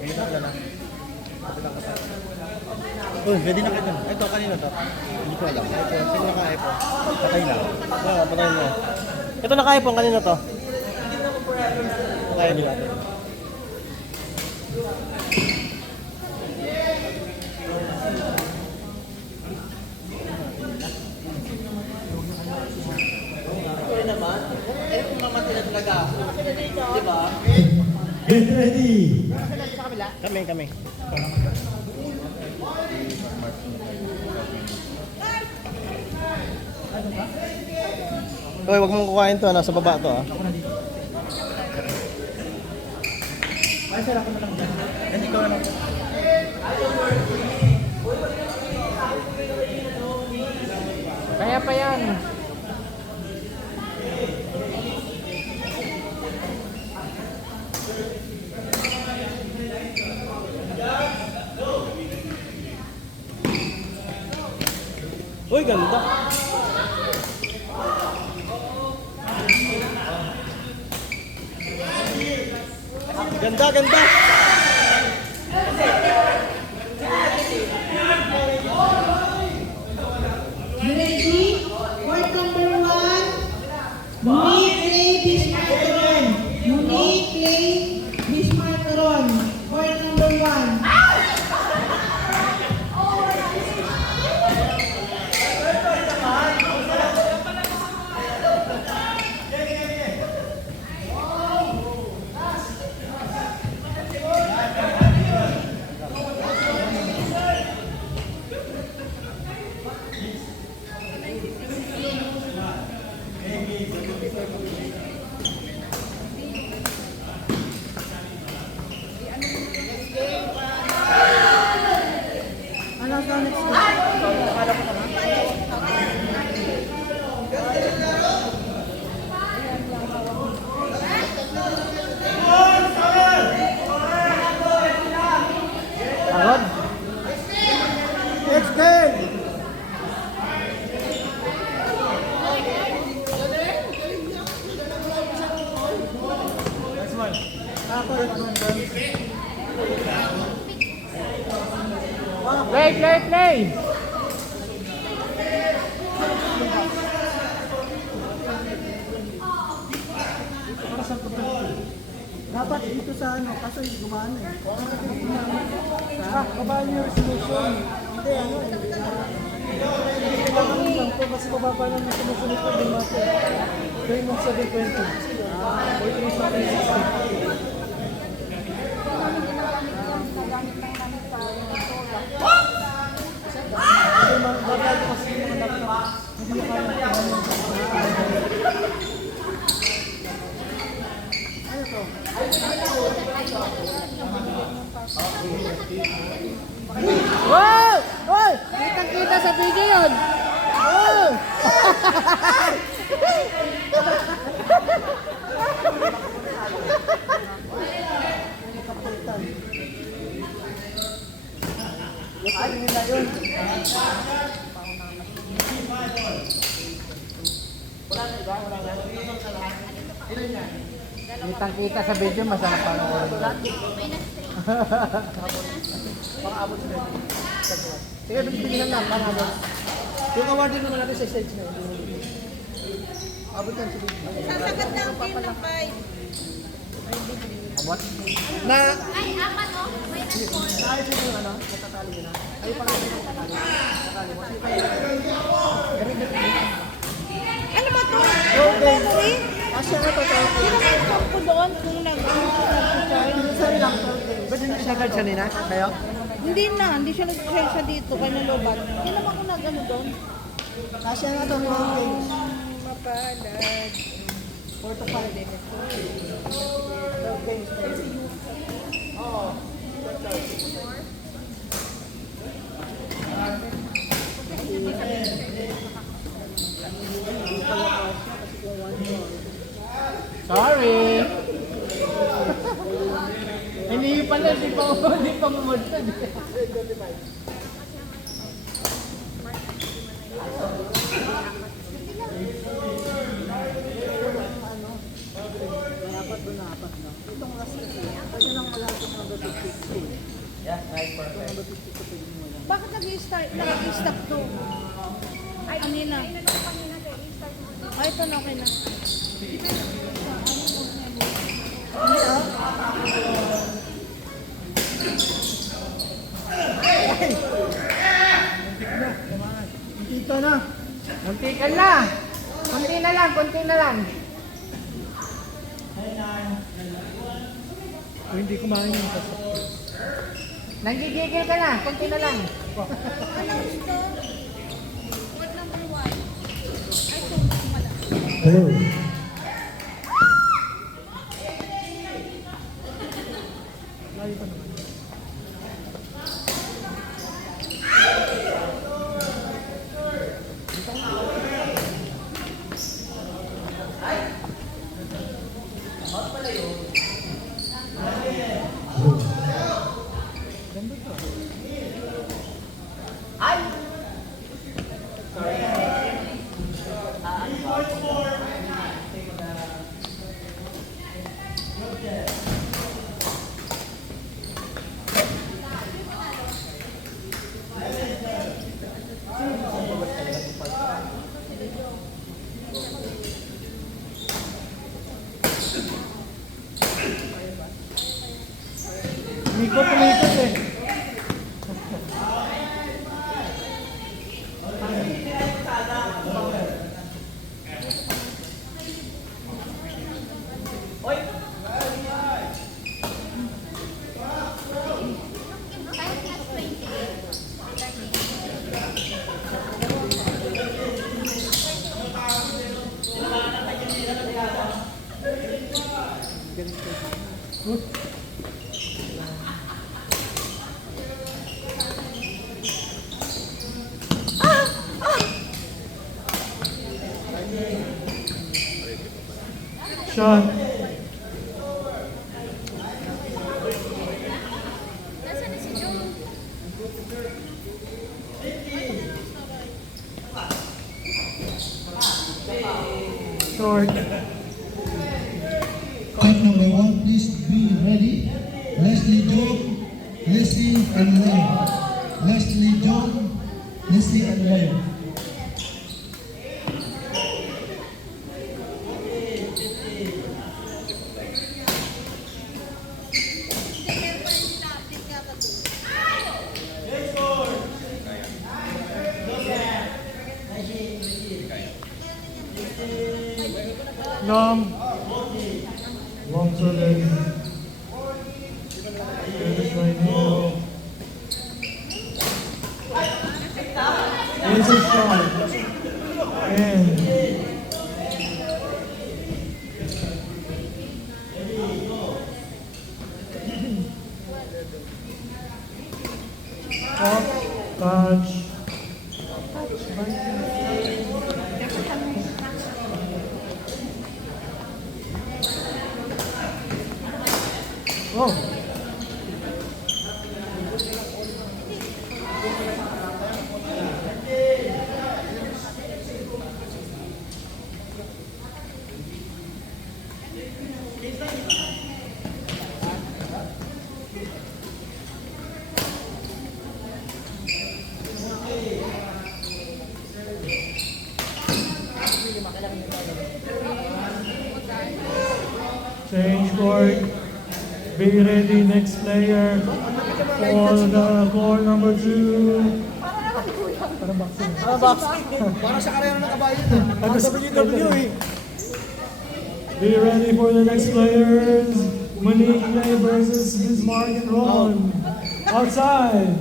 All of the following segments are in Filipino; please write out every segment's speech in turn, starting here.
Ngayon na lang. Uy, pwede na kayo. Ito, kanina to. Hindi ko alam. Ito, sino naka-iPhone? Patay na. Oo, patay na. Ito naka-iPhone, kanina to. Kaya nila. Ito naman. Eh, kung mamatay na talaga. Di ba? Get ready! Kami. Hoy, wag mong kukain to, nasa baba to ah. Ay, sir, ako na lang dyan. Hindi ko na lang. Kaya pa yan. Uy, ganda. Ganda. Ready? Word number 1. Munit play Bismarckaron. Munit play Bismarckaron. Word number 1. Agad? Next game. Play! Dapat dito sa ano, kaso hindi gumana eh. Kabaan yung resolution. Hindi, ano eh. Kailangan lang po kasi mababa lang na sumusunod ko din natin. Gawin mo 720. Or 360. Kasi magbabago kasi yung mga laptop. Hindi yung kaya. Ano to? Wow! Wow! Kitang-kita sa video yun! Wow! Ay, nila yun. Kitang-kita sa video, masarap panoorin. Pang-abot sila. Sige, bigyan lang, pang-abot. Yung award din naman natin sa stage na. Abot yan, sige. Sasagat ng team ng 5. Abot? Na, Ay, apat oh. May na-score. naayos yun yung ano, natatali yun na. Ay, pang-abot yung natatali. Natatali mo. Sige, Ano ba to? okay. Memory? Asya na to, Sino may score ko doon kung nag-score? Sorry lang, ba't hindi siya guard kanina? Kayo? Hindi siya nag-share siya dito kay Nalubat. Hindi naman ako nag-ano doon. Asya na to, 12 games. Mapalad. 4 to 5. 12 games. Oo. Sorry! Hindi pala, di pa mumuntad. Apat na. Itong last kasi, pwede lang malapit ng 50. Bakit nag-i-stop to? Ay, kanina. Ay, ito na, okay na. Kita na. Kunti ka na. Kunti na lang, kunti na lang. O, hindi kumain yung pasok. Nanggigigil ka na, kunti na lang. Ano gusto? What number 1? Ay, so, mala. Hello. Layo pa naman. Umikot eh. Shot. Nasaan na si Joe? Short. Fight number 1, please be ready. Leslie John, Leslie and Leo. Leslie John, Leslie and Leo. Long. Long service. Service right now. It's a shot. And up, touch. Oh. Change court. Be ready, next player for the court number 2. Parang boxing. Parang sa karera ng kabayo yun. Ano sa WWE. Be ready for the next players. Monique May versus Bismarck and Ron. Outside.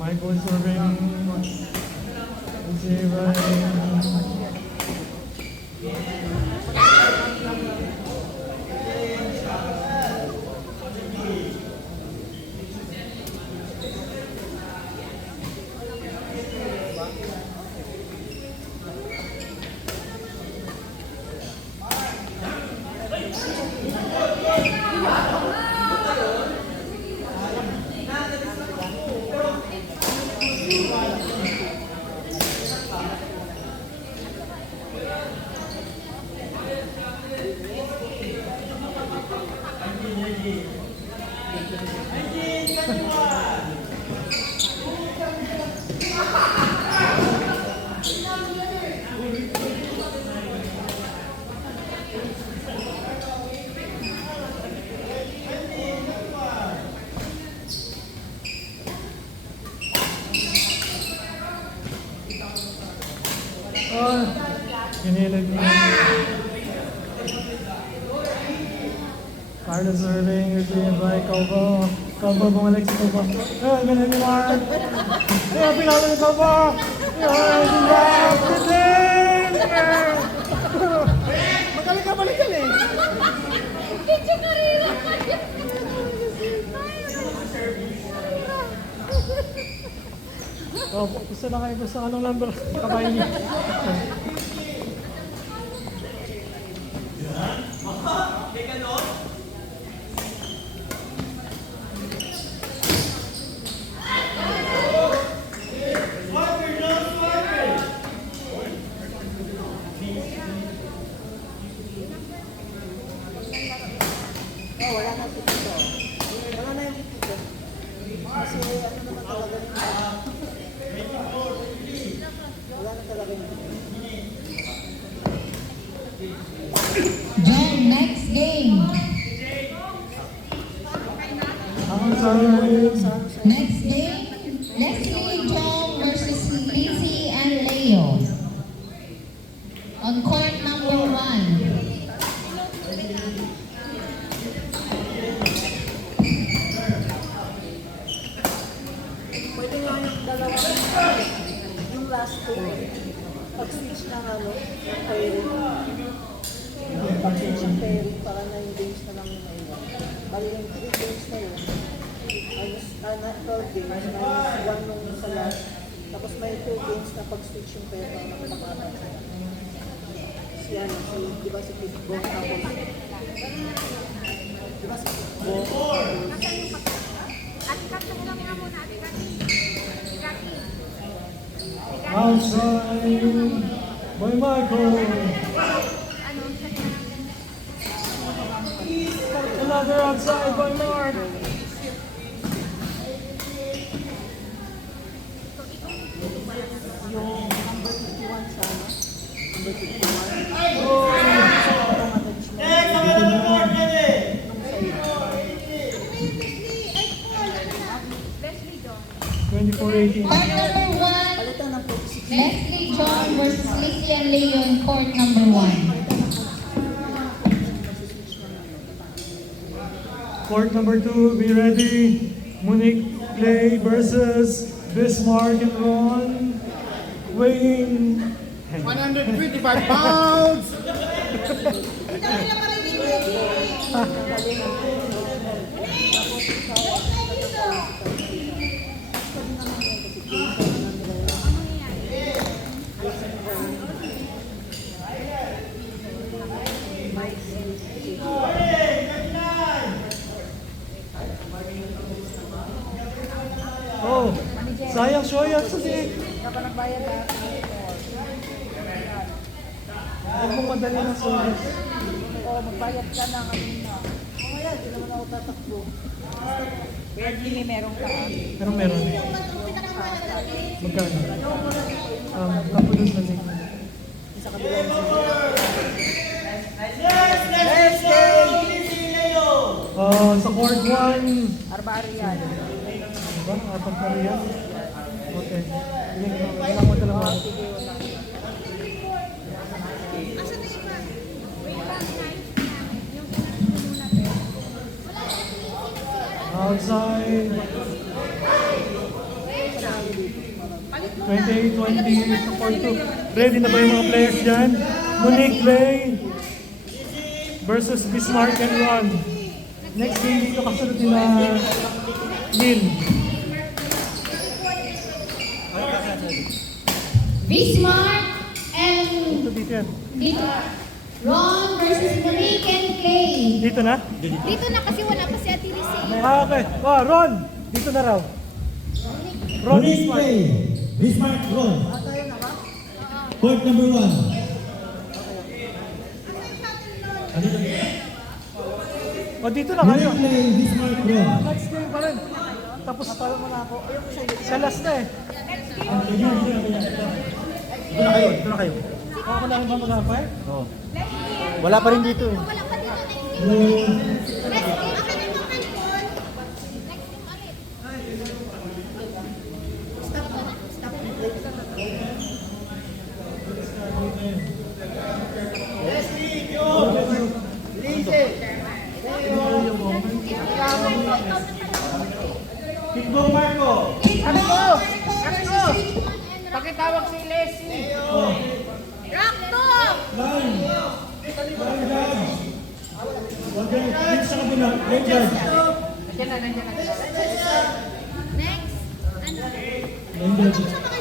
Michael serving. Receiving. Oh, kinilig mo. Carlos Irving, received by Cobo. Cobo, bumalik si Cobo. Eh, ganun ni Mark. Eh, pinalo ni Cobo. Eh, si Mark. Titin! Magaling ka, balik ka eh. Kitchen karira. Oh, gusto na kayo sa anong number? Kabay niya. Wala na si Tito. Wala na yung Tito. Kasi ano naman talaga yun. Wala na talaga yun. John, next game. Next game, Leslie John versus Lizzie and Leo. On court number 1. Pwede nga yung dalawa yung last two. Pag-switch ng ano, yung pairing. Pag-switch ng pairing para na yung games na lang yung naiwan. Bali yung 3 games na yun. Na 12 games, minus 1 nung sa last. Tapos may 2 games na pag-switch yung pair para makapakatas. Si ano, di ba si Chris Bong tapos? Di ba si Chris Bong tapos? Outside by Michael. Another outside by Mark. Yung number 51 sa ano? Number 51. Oh! Next, ang alam mo, Jenny! 24-18. Court number 1, Palitan ng 46. Leslie John versus Lizzie and Leo in court number 1. Court number 2, be ready. Monique Clay versus Bismarck and Ron. Weighing 125 pounds! Oh, sayang shoyak sa si. Huwag mong madali ng soyas. Magbayad ka na kanina. Mamaya, di naman ako tatakbo. Kaya Jimmy, meron ka. Pero meron. Magkano? Kapulot na din. Sa kabila yung sila. Next game! Sa court 1. Arbari yan. Diba? Apat na rin yan. Okay. Ilang mo talaga. Outside. 28-20 sa court 2. Ready na ba yung mga players dyan? Monique Clay versus Bismarck and Ron. Next game dito kasunod nila Lynn. Bismarck and Dito yan. dito. Ron versus Monique and Clay. Dito na? Dito na kasi wala pa si Ate Lizzie. Okay. Oh, Ron! Dito na raw. Ron Monique Bismarck. Clay, Bismarck Ron. Court number 1. O dito na kayo. Replay, Bismarck Ron. Next game pa rin. Tapos pala mo na ako. Sa last na eh. Dito na kayo. Ako lang ba mag-hapay? Oo. Wala pa rin dito eh. Kickball Marco. Rakto! Rakto! Pakitawag si Leslie. Rakto! Line. Line guard. Huwag yung hit sa kabila. Line guard. Nandiyan na. Next. Ano? Line guard. Sa mga